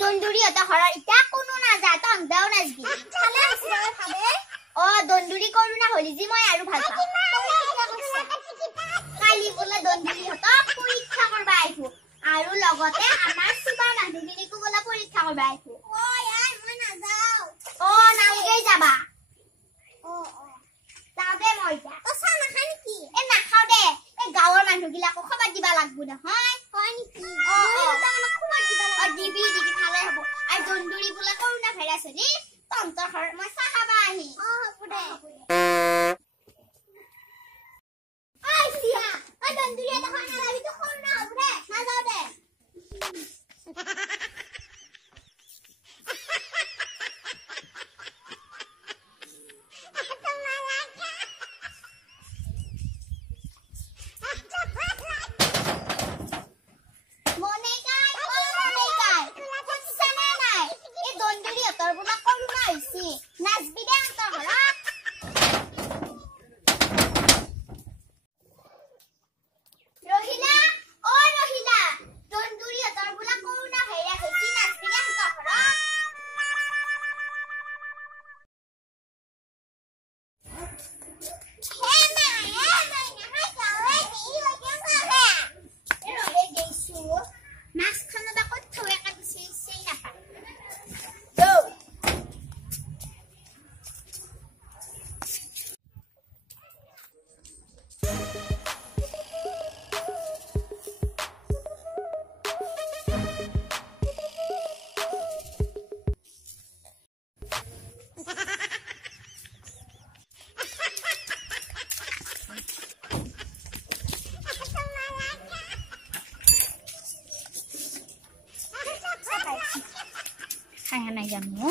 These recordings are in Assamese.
দন্দুৰি এটা ঘৰৰ ইটা কোনো না যায় তো আংদাও নাজবি খালে আছে ভাবে ও দন্দুরি কৰো না হলি জি মই আৰু ভাল পাওঁ কালি বলে দন্দুৰি হতা পৰীক্ষা কৰবা আইছো আৰু লগতে আমাৰ সুবা নাহিনিকো বলা পৰীক্ষা কৰবা আইছো ও यार মই না যাও ও নালগে যাবা ও যাবে মই যা তো চা না খানি কি এ না খাও দে এ গাঁৱৰ মানুহগিলাকো খবৰ দিবা লাগবো না হয় নেকি ও খবৰ দিবা লাগবো দিবি খালে হ'ব আৰু দন্দুৰি বলা কৰোনা ভাইৰাছ নি তন্তৰ ঘৰ মই চাহ খাবা আহি হ'ব দে আই সিয়া আ দন্দুরি এটা খানা লাগি তো কৰোনা হ'ব দে না যাও দে Hai jamu.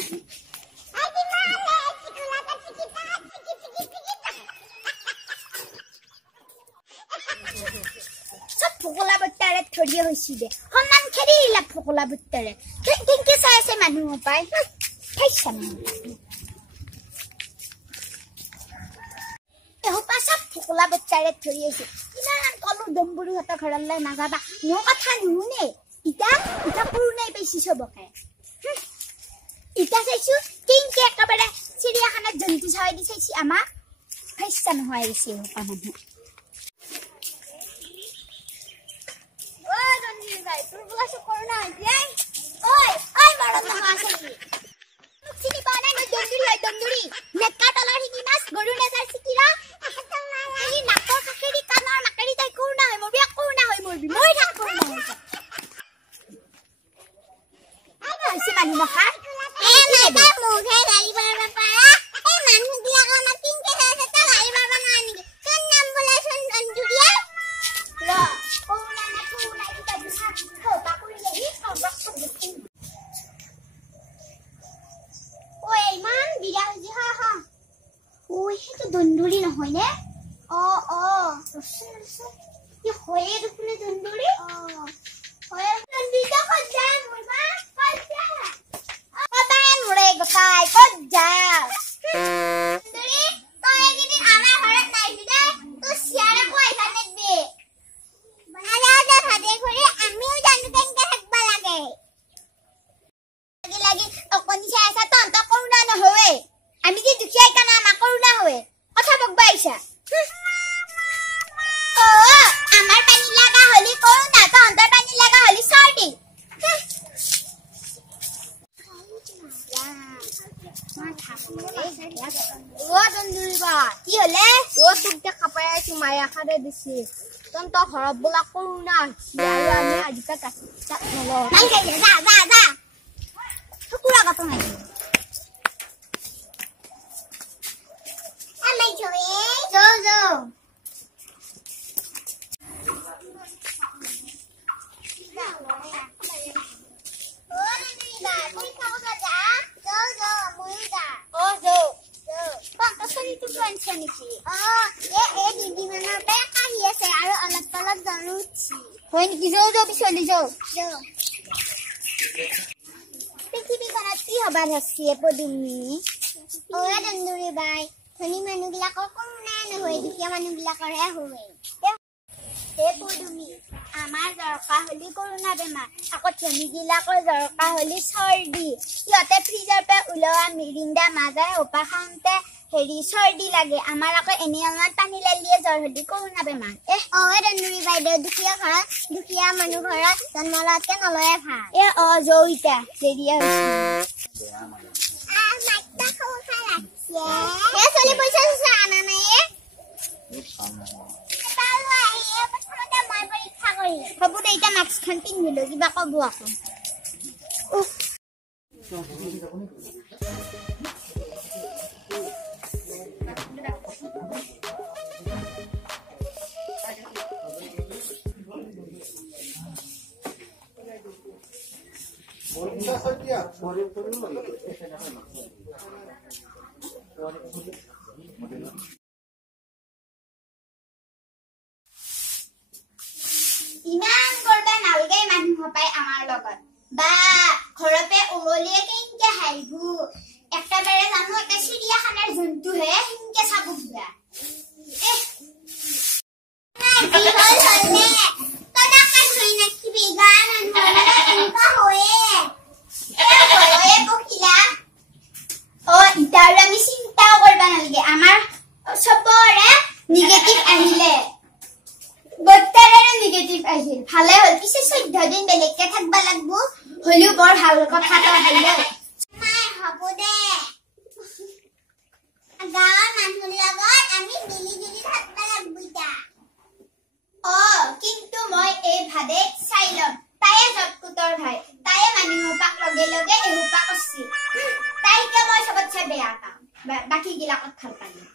Sab phokola battare thoriye hoisi de. Honnan kheri la phokola battare. King ke sai se manu pai. Kaisam. Eho pa sab phokola battare thoriye se. Inan kolu domburu hata kharalle nagaba. No katha nune. Ita purunai beshi sobokai. Ita saisu king ke ekabare চিৰিয়াখানাত জন্তু চাই দি চাইছি আমা ফাইছা নহয় আইছি পামনে ও দন্দুরি ভাই তোর বলা সব করোনা হইছে ওই বড় না আছে কি চিনি পানা না দন্দুরি নেকা টলার হিকি নাস গরু না চাইছি কিরা এই নাকৰ কাকেৰি কানৰ মাকাৰি তাই করোনা হয় মরবি মই থাক করোনা হইছে আইছে মানুহ নখা এটা মুখে গালি মারবা পারা এই মানুষ দিয়া কোন কিনকে আছে তা গালি মারবা না নি কোন নাম বলে শুন দন্দুরিয়া ল কোনা না কোনা এটা দিছা খোপা করি লাগি সবক বুঝি ওই মান বিয়া হইছে হা ওই তো দন্দুরি নহয় নে কি হয়ে দেখুনে দন্দুরি হয় দন্দুরি তো খজা মরবা কইছা যাও সুন্দৰী তই এদিন আমাৰ ঘৰত নাইবি দে তো সিয়াৰে কইছা নেকবি আলাদা ভাদে ঘৰে আমিও জানো কেনকে থাকবা লাগে লাগি অকনি চাইছা তন্ত কৰোনা নহৱে আমি যে দুখিয়া কানা আমা কৰোনা হয় কথা বকবা আইছা ও আমাৰ পানী লাগা হলি কৰোনা তন্তৰ পানী লাগা হলি সৰ্দি ও দন্দুৰিবা কি হলে ও তোক দেখা পাই আছি মায়া খাৰে দিছি তন্ত ঘৰত বলা কৰোনা আৰু আমি আজিকা কাট নলো নাই যা যা যা কুকুৰা কথা নাই আমি জয়ে যো যো পৃথিৱীখনত কি হবাৰ আছে পদুমী অৰা দন্দুৰী বাই ধনী মানুহবিলাকৰ কৰোণা নহয় দুখীয়া মানুহবিলাকৰহে হয় হে পদুমী আমাৰ দৰকাৰ হলি কৰোণা বেমাৰ আকৌ ধনীবিলাকৰ দৰকাৰ হলি চৰ্দি সিহঁতে ফ্ৰিজৰ পৰা ওলোৱা মিৰিণ্ডা মাজা সোপা খাওঁতে হেৰি চৰ্দি লাগে আমাৰ আকৌ এনে অলপমান পানী লালিয়ে জ্বৰ হলি কৰোণা বেমাৰ দন্দুৰী বাইদেউ দুখীয়া ঘৰত দুখীয়া মানুহ ঘৰত জন্ম লোৱাতকে নলয়ে ভাল জয়িতা দেৰিয়া হ'ব দে এতিয়া মাস্কখন পিন্ধিলো কিবা কব আকৌ ইমান কৰবা নালগে মানুহ পাই আমাৰ লগত বা ঘৰতে ওমলিয়ে কেনকে হাইবু একেবাৰে জানো এটা চিৰিয়াখানাৰ জন্তু হে হিনকে চাব বুলা আমি চিন্তাও কৰবা নালগে আমাৰ সবৰে নিগেটিভ আহিলে বত্তাৰে নিগেটিভ আহিল ভালে হল পিছে 14 দিন বেলেগকে থাকবা লাগবো হলিও বৰ ভাল কথা এটা হইলে মাই হব দে গাঁৱৰ মানুহৰ লগত আমি মিলি জুলি থাকবা লাগবো ইতা কিন্তু মই এই ভাদে চাইলম তায়ে জবকুতৰ ভাই তায়ে মানুহ পাক লগে লগে এহুপা কৰছি তাইকে মই সবতছে বেয়া পাওঁ বাকি গিলাকত ভাল পাওঁ